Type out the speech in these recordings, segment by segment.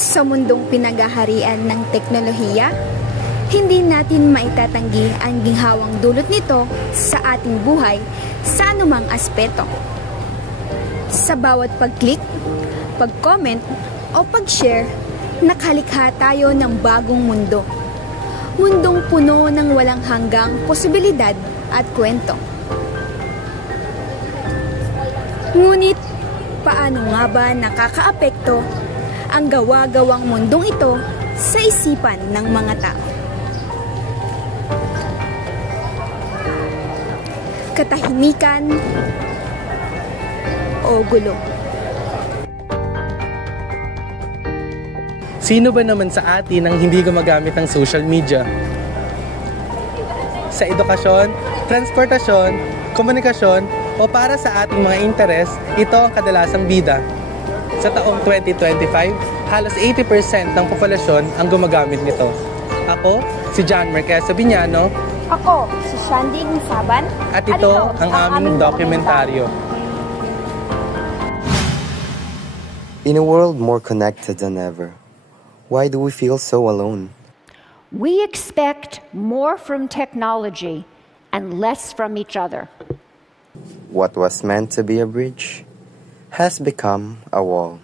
Sa mundong pinagaharian ng teknolohiya, hindi natin maitatanggi ang ginhawang dulot nito sa ating buhay sa anumang aspeto. Sa bawat pag-click, pag-comment o pag-share, nakalikha tayo ng bagong mundo. Mundong puno ng walang hanggang posibilidad at kwento. Ngunit, paano nga ba nakakaapekto ang gawa-gawang mundong ito sa isipan ng mga tao? Katahimikan o gulo? Sino ba naman sa atin ang hindi gumagamit ng social media? Sa edukasyon, transportasyon, komunikasyon, o para sa ating mga interes, ito ang kadalasang bida. Sa taong 2025, halos 80% ng populasyon ang gumagamit nito. Ako, si John Marquez Sabiniano. Ako, si Shandy Nisaban. At ito ang aming dokumentaryo. In a world more connected than ever, why do we feel so alone? We expect more from technology and less from each other. What was meant to be a bridge has become a wall.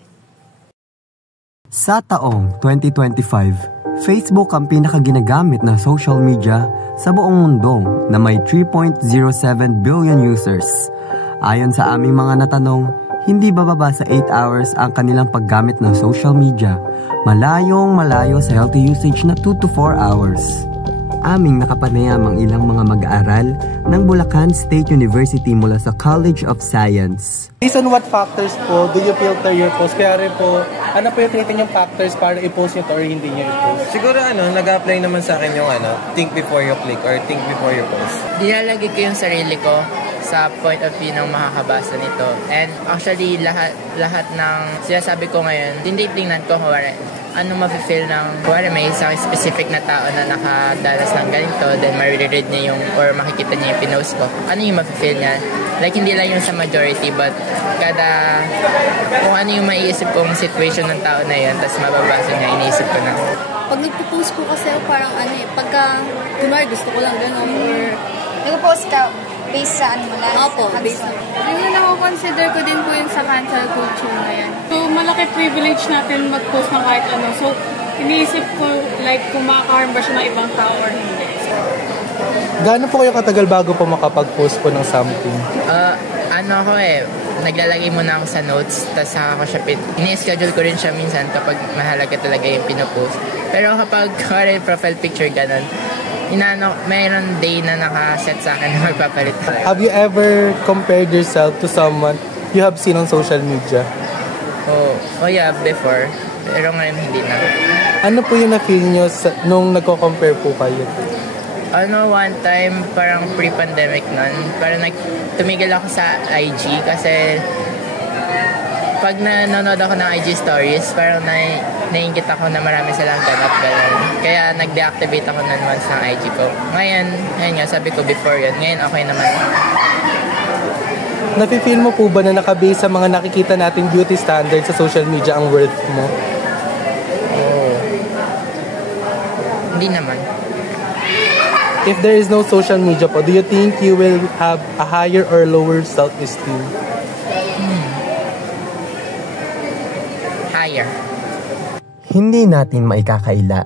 Sa taong 2025, Facebook ang pinakaginagamit na social media sa buong mundo na may 3.07 billion users. Ayon sa aming mga natanong, hindi bababa sa 8 hours ang kanilang paggamit ng social media. Malayong malayo sa healthy usage na 2 to 4 hours. Aming nakapanayam ang ilang mga mag-aaral ng Bulacan State University mula sa College of Science. Based on what factors po do you filter your post? Kaya rin po, ano po yung tinitin yung factors para i-post nyo to or hindi nyo i-post? Siguro nag-apply naman sa akin yung think before you click or think before you post. Dinalagay ko yung sarili ko sa point of view ng makakabasa nito. And actually, lahat ng sinasabi ko ngayon, hindi tingnan ko ano mafe-feel ng, may isang specific na tao na nakadanas ng ganito, then mariread niya yung, or makikita niya yung pinost ko. Ano yung mafe-feel niya? Like, hindi lang yung sa majority, but kung ano yung maiisip kong situation ng tao na yun, tapos mababasa niya, iniisip ko na. Pag nagpo-post po kasi ako parang pagka, kunwari gusto ko lang gano'n, or Nag-post ka based sa ano mo lang? Opo, based on. Yung na-consider ko din po yun sa cancel culture na yan. So, malaki privilege natin mag-post ng kahit ano. So, iniisip ko like kung makaka-harm ba siya ng ibang tao or hindi. Gaano po kayo katagal bago po makapag-post po ng something? Naglalagay muna ako sa notes, tapos saka ko siya ini-schedule ko rin siya minsan kapag mahalaga talaga yung pinopost. Pero kapag profile picture ganun, mayroon day na nakaset sa akin na magpapalit. Have you ever compared yourself to someone you have seen on social media? Oh yeah, before. Pero ngayon hindi na. Ano po yung na-feel nyo nung nagko-compare po kayo? One time, parang pre-pandemic nun, parang tumigil ako sa IG kasi pag nanonood ako ng IG stories, parang naiingit ako na marami silang ganap. Kaya nag-deactivate ako nun once ng IG ko. Ngayon nga, sabi ko before yun. Ngayon okay naman. Nafe-feel mo po ba na nakabase sa mga nakikita nating beauty standards sa social media ang worth mo? Hindi naman. If there is no social media po, do you think you will have a higher or lower self-esteem? Higher. Hindi natin maikakaila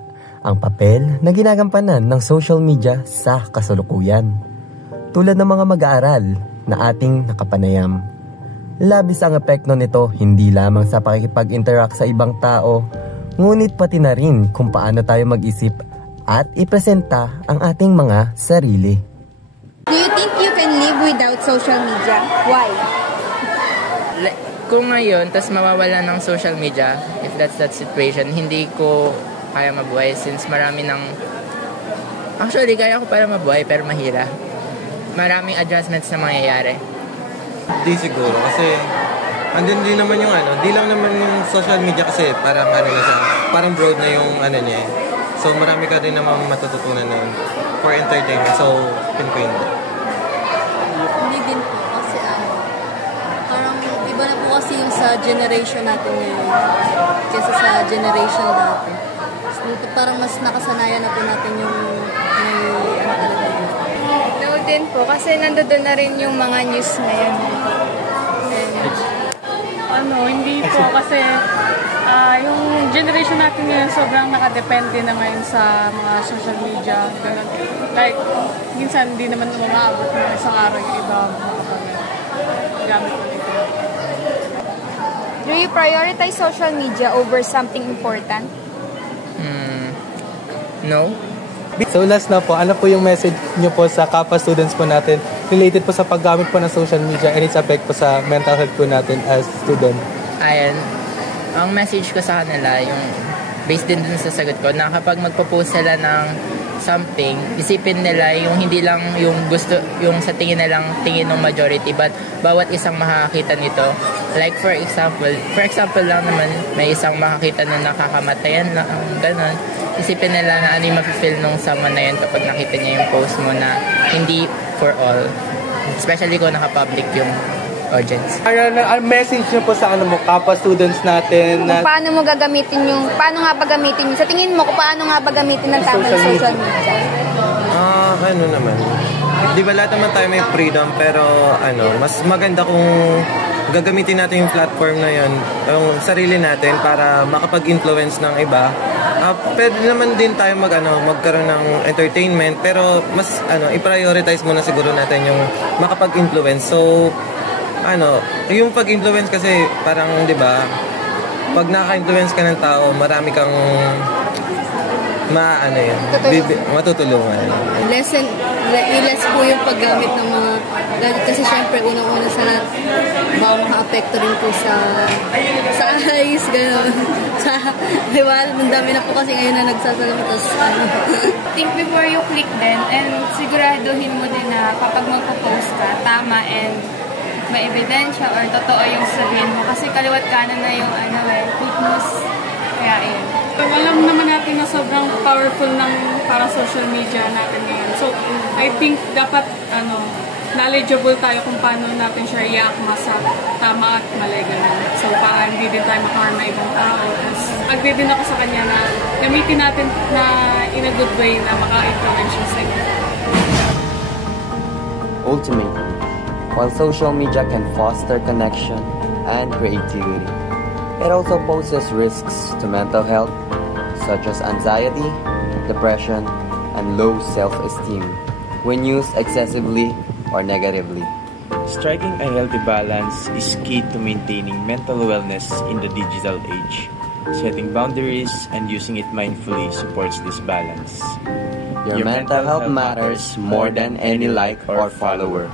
ang papel na ginagampanan ng social media sa kasalukuyan. Tulad ng mga mag-aaral na ating nakapanayam. Labis ang epekto nito hindi lamang sa pakikipag-interact sa ibang tao, ngunit pati na rin kung paano tayo mag-isip at ipresenta ang ating mga sarili. Do you think you can live without social media? Why? Kung ngayon, tas mawawala ng social media, if that's that situation, hindi ko kaya mabuhay since marami ng... Actually, kaya ko para mabuhay pero mahirap. Maraming adjustments na mangyayari. Di siguro kasi andun din naman yung di lang naman yung social media kasi parang parang broad na yung niya. So marami ka rin naman matututunan na yun for entertainment. So, hindi din po kasi parang Iba na po kasi yung sa generation natin ngayon kesa sa generation dati. Parang mas nakasanayan na po natin yung ano talaga yun. No din po, kasi nandoon na rin yung mga news na yan. Hindi po kasi yung generation natin ngayon sobrang nakadepende na ngayon sa mga social media. Ganun. Like, minsan hindi naman umaabot ng isang araw yung iba gamit ko nito. Do you prioritize social media over something important? No. So last na po, ano po yung message nyo po sa kapwa students po natin related po sa paggamit po ng social media and its effect po sa mental health po natin as student? Ayan, ang message ko sa kanila, yung based din dun sa sagot ko, na kapag magpo-post sila ng something, isipin nila yung hindi lang yung gusto, yung sa tingin nilang tingin ng majority, but bawat isang makakakita nito. Like for example lang naman, may isang makakita nung nakakamatayan lang, ganun. Isipin nila na ano yung mafe-feel nung someone na yun kapag nakita niya yung post mo na hindi for all. Especially kung naka-public yung audience. Ang message nyo po sa kapwa students natin na Paano nga ba gamitin sa tingin mo, kung paano nga ba gamitin ng tama yung social media? Ano naman, di ba lahat naman tayo may freedom, pero mas maganda kung gagamitin natin yung platform na yun, yung sarili natin para makapag-influence ng iba. Pwede naman din tayo magkaroon ng entertainment, pero mas i-prioritize muna siguro natin yung makapag-influence. So yung pag-influence kasi parang, di ba, pag naka-influence ka ng tao, marami kang matutulungan. Less po yung paggamit ng mga gadget kasi syempre unang-una sa lahat baka maka-apekto rin po sa eyes, gano'n. Diba? Ang dami na po kasi ngayon na nagsasalamat. Think before you click din and siguraduhin mo din na kapag magpo-post ka, tama and may ebidensya or totoo yung sabihin mo. Kasi kaliwat kanan na yung fake news. Kaya yun. Alam naman natin na sobrang powerful ng para social media natin ngayon. So, I think dapat knowledgeable tayo kung paano natin siya i-akma sa tama at mali. So, para hindi din tayo makaharm na ibang tao. Agree din ako sa kanya na gamitin natin na in a good way na maka-influence siya sa inyo. Ultimately, while social media can foster connection and creativity, it also poses risks to mental health, such as anxiety, depression, and low self-esteem when used excessively or negatively. Striking a healthy balance is key to maintaining mental wellness in the digital age. Setting boundaries and using it mindfully supports this balance. Your mental health matters more than any like or follower.